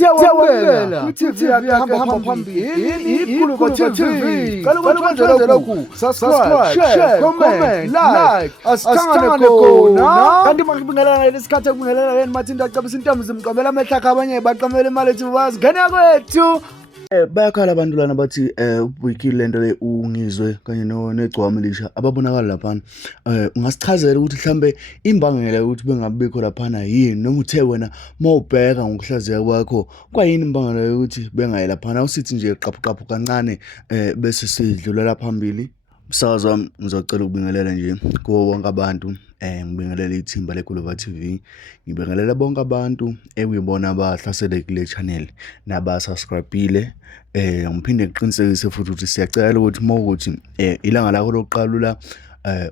Siyawamukela ukuthi hamba phambili iGcokama TV. Cela ukuthi wenze lokhu. Subscribe, share, comment, like. Asihlangane khona. Kanti manje kubingelela lesikhathi ekubingelela yena mathinta acabisa intombi zimqomela amehla akhe abanye baqamela imali ethi bazi ngene kwethu. Bayakhala abantu lana bathi ubuyikile lento le ungizwe kanye neGcokama elisha ababonakala lapha. Ungasichazela ukuthi mhlambe imbangela ukuthi bengabikho lapha yini noma uthe wena mawubheka ngokuhlaziya kwakho kwayini imbangela yokuthi bengayi lapha usithi nje qaphu kancane bese sidlulela phambili. Msakazi wami ngizocela ukubingelela nje kuwo wonke abantu ngibingelela ithimba leGuluva TV ngibingelela bonke abantu ekuyibona abahlasele kule channel nabasubscribeile ngiphinde ngiqinisekise futhi ukuthi siyacela ukuthi mawukuthi ilanga lakho lokuqala la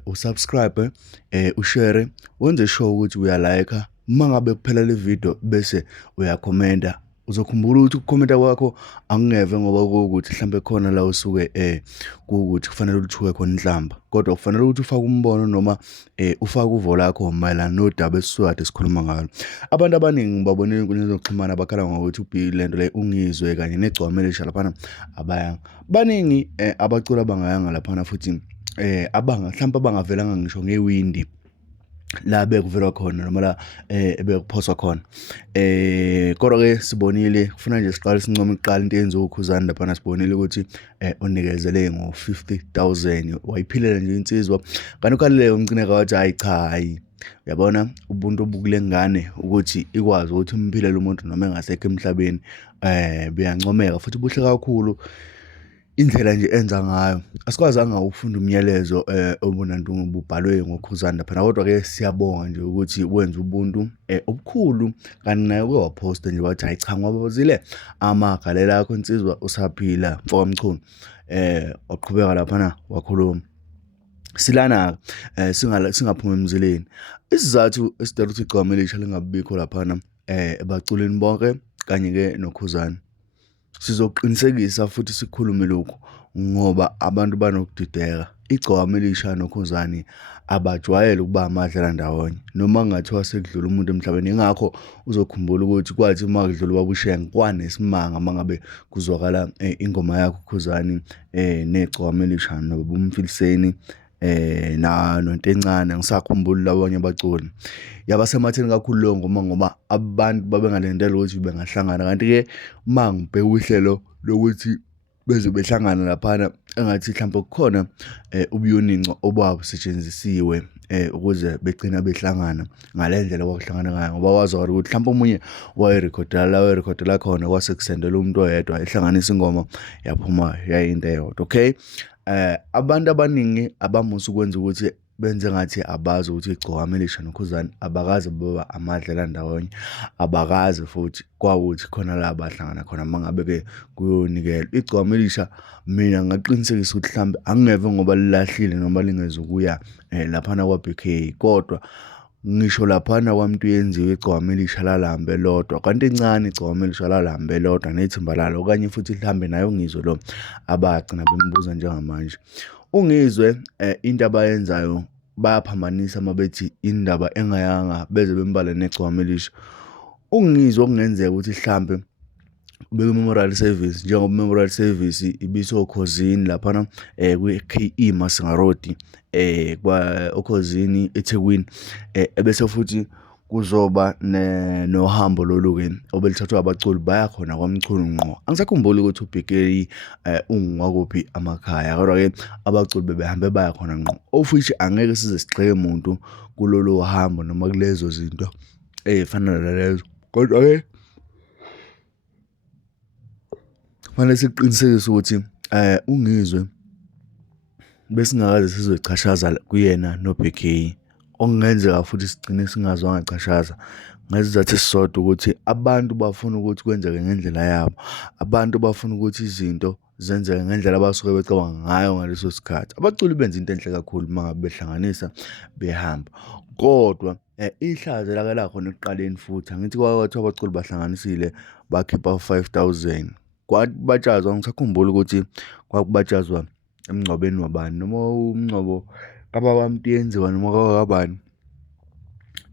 usubscribe ushare wenze sure ukuthi uyalike mangabe kuphela le video bese uyakhomenta. Uzokhumbula ukuthi ukukhomenta kwakho angingeve ngoba ukuthi mhlambe khona la usuke ukuthi kufanele uthuke khona inhlamba kodwa kufanele ukuthi ufake umbono noma ufake uvo lakho mayelana nodaba esiswade sikhuluma ngalo. Abantu abaningi ngibabonile inkundla zokuxhumana bakhala ngokuthi ubhili lento le ungizwe kanye neGcokama elisha lapha abayanga baningi abacula bangayanga lapha futhi mhlambe abangavelanga ngisho ngewindi la bekuvela khona noma la ebekuphoswa khona kodwa ke sibonile kufuna nje siqale sincoma iqala into yenziwe ukhuzani lapha sibonile ukuthi unikezele ngo-50,000 wayiphilela nje insizwa kanti ukaleleyo umcineka wathi hayi uyabona ubuntu obukule ngane ukuthi ikwazi ukuthi umphilele umuntu noma engasekho emhlabeni beyancomeka futhi buhle kakhulu indlela nje enza ngayo. Asikwazanga ukufunda umyalezo obunantungu bubhalwe ngokhuzani lapha kodwa ke siyabonga nje ukuthi wenza ubuntu obukhulu kanti naye waposta nje wathi hayi cha ngwabozile amagalela akho insizwa usaphila mfowamchunu waqhubeka lapha wakhuluma silana singaphuma emzileni. Isizathu esidala ukuthi iGcokama elisha lingabikho lapha ebaculeni bonke kanye ke nokhuzani sizoqinisekisa futhi sikhulume lokho ngoba abantu banokudideka. iGcokama elisha nokhuzani abajwayele ukuba amadlela ndawonye noma ngathiwa sekudlula umuntu emhlabeni. Ingakho uzokhumbula ukuthi kwathi uma kudlula ubabushenga kwanesimanga mangabe kuzwakala ingoma yakho ukhuzani neGcokama elisha nobumfiliseni nontencane ngisakhumbula labanye abaculi yabasematheni kakhulu lo ngoma ngoba abantu babengalendela ukuthi bengahlangana kanti ke mangibheka uhlelo lokuthi beze behlangana lapha engathi mhlawumbe kukhona ubuyoninco obabusetshenzisiwe ukuze begcina behlangana ngalendlela kwakuhlangana ngayo ngoba wazwakala ukuthi mhlawumbe omunye wayerekhodela khona kwase kusendela umuntu oyedwa ehlanganisa ingoma yaphuma yayinto eyodwa. Okay, abantu abaningi abamusa ukwenza ukuthi benze ngathi abazi ukuthi iGcokama elisha nokhuzani abakazi baba amadlela ndawonye abakazi futhi kwawuthi khona la bahlangana khona mangabe ke kuyonikelwa iGcokama elisha. Mina ngaqinisekisa ukuthi mhlambe angeve ngoba lilahlile noma lingezukuya lapha kwaBK kodwa ngisho lapha kwamuntu yenziwe iGcokama elisha lalambe lodwa kanti incane iGcokama elisha lalambe lodwa nethimba lalo okanye futhi mhlambe nayo ungizwe lo abagcina bembuza njengamanje ungizwe into abayenzayo bayaphambanisa mabethi indaba engayanga beze bembala neGcokama elisha. Ungizwe okungenzeka ukuthi mhlambe beke memorial service njengoba memorial service ibisokhosini lapha kwi-KE Masingarodi kwa okhosini eThekwini ebese futhi kuzoba nohambo loluke obelithathwa abaculi baya khona kwamchunu ngqo. Angisakhumbuli ukuthi uBK ungwakuphi amakhaya kodwa ke abaculi bebehambe baya khona ngqo ofuthi angeke size sigxeke umuntu kulolu hambo noma kulezo zinto ezifana nalezo kodwa ke fanele siqinisekise ukuthi ungizwe besingakaze sizochashaza kuyena noBK okungenzeka futhi sigcine singazwanga chashaza ngesizathu esisodwa ukuthi abantu bafuna ukuthi kwenzeke ngendlela yabo. Abantu bafuna ukuthi izinto zenzeke ngendlela abasuke becabanga ngayo ngaleso sikhathi. Abaculi benza into enhle kakhulu mangabe behlanganisa behamba kodwa ihlazo lake lakhona ekuqaleni futhi angithi kwathi abaculi bahlanganisile bakhipha 5,000 kwabatshazwa. Ngisakhumbula ukuthi kwakubatshazwa emngcwabeni wabani noma umngcwabo kababa Mtiyenziwa noma kabani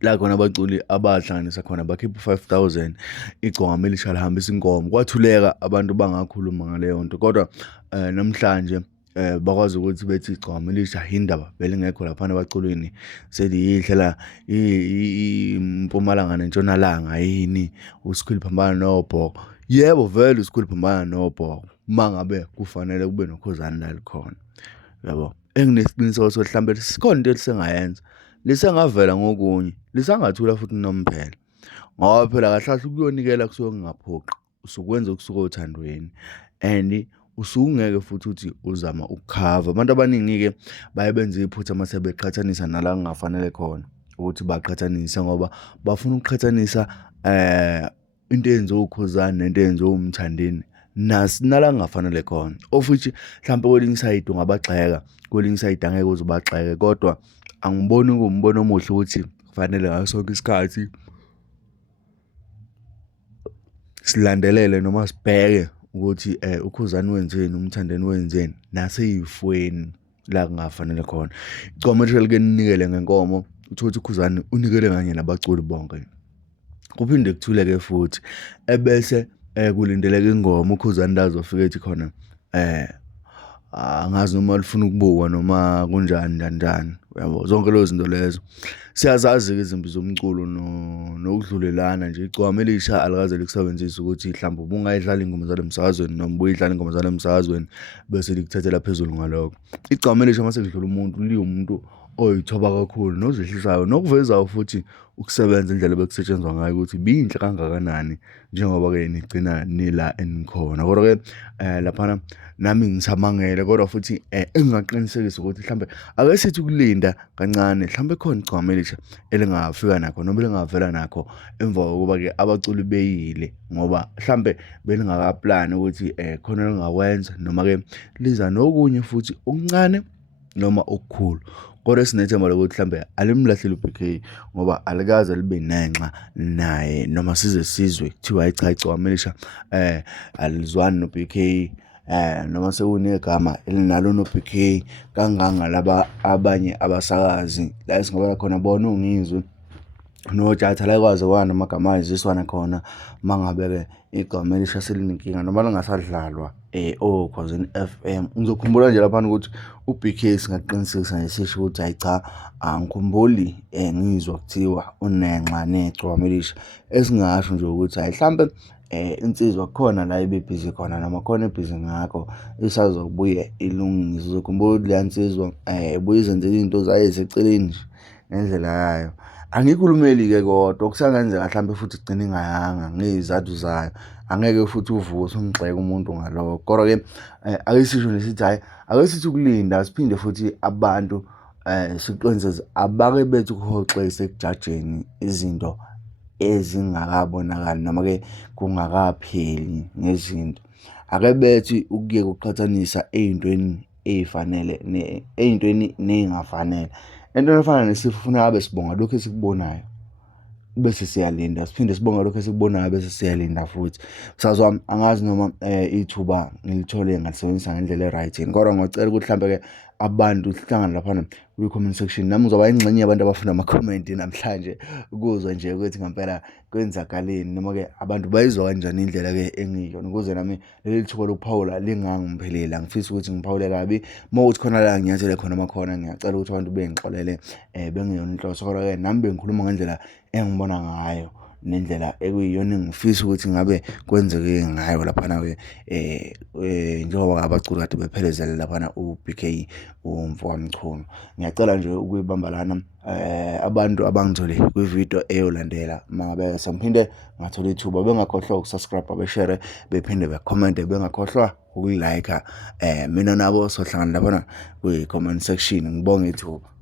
la khona abaculi abahlanganisa khona bakhipha 5,000 iGcokama elisha lihambisa inkomo. Kwathuleka abantu bangakhuluma ngaleyo nto, kodwa namhlanje bakwazi ukuthi bethi iGcokama elisha indaba belingekho laphana abaculwini, seliyihlela iMpumalanga neNtshonalanga yini, usikhulu phambana nobhoko. Yebo vele usikhulu phambana nobhoko mangabe kufanele kube nokhuzani la likhona, yabo. Enginesiqiniseko sokuthi mhlambe sikhona into elisengayenza, lisengavela ngokunye, lisangathula futhi nomphela, ngoba phela kahle kahle ukuyonikela kusuke kungaphoqi, usukwenza okusuke uthandweni and usungeke futhi uthi uzama ukukhava. Abantu abaningi-ke baye benze iphutha mase beqhathanisa nala kungafanele khona ukuthi baqhathanise, ngoba bafuna ukuqhathanisa into eyenziwe ukhuzani nento eyenziwe umthandeni nala kungafanele khona, of which mhlawumbe kwelinye isayidi ungabagxeka, kwelinye isayidi angeke uze ubagxeke, kodwa angiboni kuwumbono omuhle ukuthi kufanele ngaso sonke isikhathi silandelele noma sibheke ukuthi ukhuzani wenzeni, umthandeni wenzeni naseyifweni la kungafanele khona. iGcokama-ke ninikele ngenkomo, uthothi ukhuzani unikele kanye nabaculi bonke, kuphinde kuthuleke futhi ebese kulindeleka ingoma ukhuzani lazofika ethi khona angazi noma lifuna ukubukwa noma kunjani kanjani, yabo. Zonke lezo zinto lezo siyazazi-ke izimpi zomculo nokudlulelana nje. iGcokama elisha alikaze likusebenzise ukuthi mhlawumbe ubungayidlala ingoma zale emsakazweni noma ubuyidlala ingoma zale emsakazweni bese likuthathela phezulu ngalokho. iGcokama elisha mase kudlula umuntu liwumuntu oyithoba kakhulu nozehlisayo nokuvezayo futhi ukusebenza indlela bekusetshenzwa ngayo ukuthi binhle kangakanani, njengoba-ke nigcina nila enikhona. Kodwa-ke laphana nami ngisamangele, kodwa futhi engingaqinisekisa ukuthi mhlambe ake sithi ukulinda kancane, mhlambe khona iGcokama elisha elingafika nakho noma elingavela nakho emva kokuba-ke abaculi beyile, ngoba mhlambe belingakaplani ukuthi khona lingakwenza noma-ke liza nokunye futhi okuncane noma okukhulu. Kodwa sinethemba lokuthi mhlambe alimlahleli uBK, ngoba alikaze libe nenxa naye noma size sizwe kuthiwa cha iGcokama elisha alizwani noBK, noma sekunegama elinalo noBK kanganga laba abanye abasakazi la singabala khona bona ungizwe noJatha la kwaze kwana amagama ayiziswana khona mangabe-ke iGcokama elisha selinenkinga noma lingasadlalwa okhosini FM. Ngizokhumbula nje lapha ukuthi uBK singaqinisekisa nje sisho ukuthi hayi cha, angikhumbuli ngizwa kuthiwa unenxa neGcokama elisha, esingasho nje ukuthi hayi mhlambe insizwa khona la ibebhizi khona noma khona ebhizi ngakho isazobuye ilungise. Uzokhumbula ukuthi leya nsizwa ibuye izenze izinto zayo eseceleni nje ngendlela yayo. Angikhulumeli-ke kodwa okusangenzeka mhlambe futhi igcine ingayanga ngezizathu zayo, angeke futhi uvuse ungixeke umuntu ngalokho. Kodwa-ke ake sisho nesithi hayi, ake sithi ukulinda siphinde futhi abantu siqinisekise abake bethu ukuhoxisa ekujajeni izinto ezingakabonakali noma-ke kungakapheli ngezinto. Ake bethi ukuyeka ukuqhathanisa ey'ntweni ey'fanele ey'ntweni ney'ngafanele. Entweni efana nesifo ufuna ngabe sibonga lokhu esikubonayo bese siyalinda, siphinde sibonga lokhu esikubonayo bese siyalinda futhi. Msazwami, angazi noma ithuba ngilithole ngalisebenzisa ngendlela e-right yini, kodwa ngicela ukuthi mhlambe-ke abantu sihlangane laphana kwi-comment section. Nami ngizoba ingxenye yabantu abafuna ama-comment namhlanje ukuzwa nje ukuthi ngempela kwenzakaleni noma-ke abantu bayizwa kanjani indlela-ke engiyona, ukuze nami leli thuba lokuphawula lingangipheleli. Angifisi ukuthi ngiphawule kabi, uma ukuthi khona la nginyathele khona makhona ngiyacela ukuthi abantu bengixolele bengeyona inhloso, kodwa-ke nami bengikhuluma ngendlela engibona ngayo nendlela ekuyiyona engifisa ukuthi ngabe kwenzeke ngayo laphana-ke njengoba abaculi kade bephelezele laphana uBK uMfowamchunu. Ngiyacela nje ukuyibamba lana abantu abangithole kwividiyo eyolandela, mangabe sengiphinde ngathola ithuba bengakhohlwa ukusubscribe, beshare, bephinde becommente, bengakhohlwa ukulike. Mina nabo sohlangana laphana kwi-comment section. Ngibonge ithuba.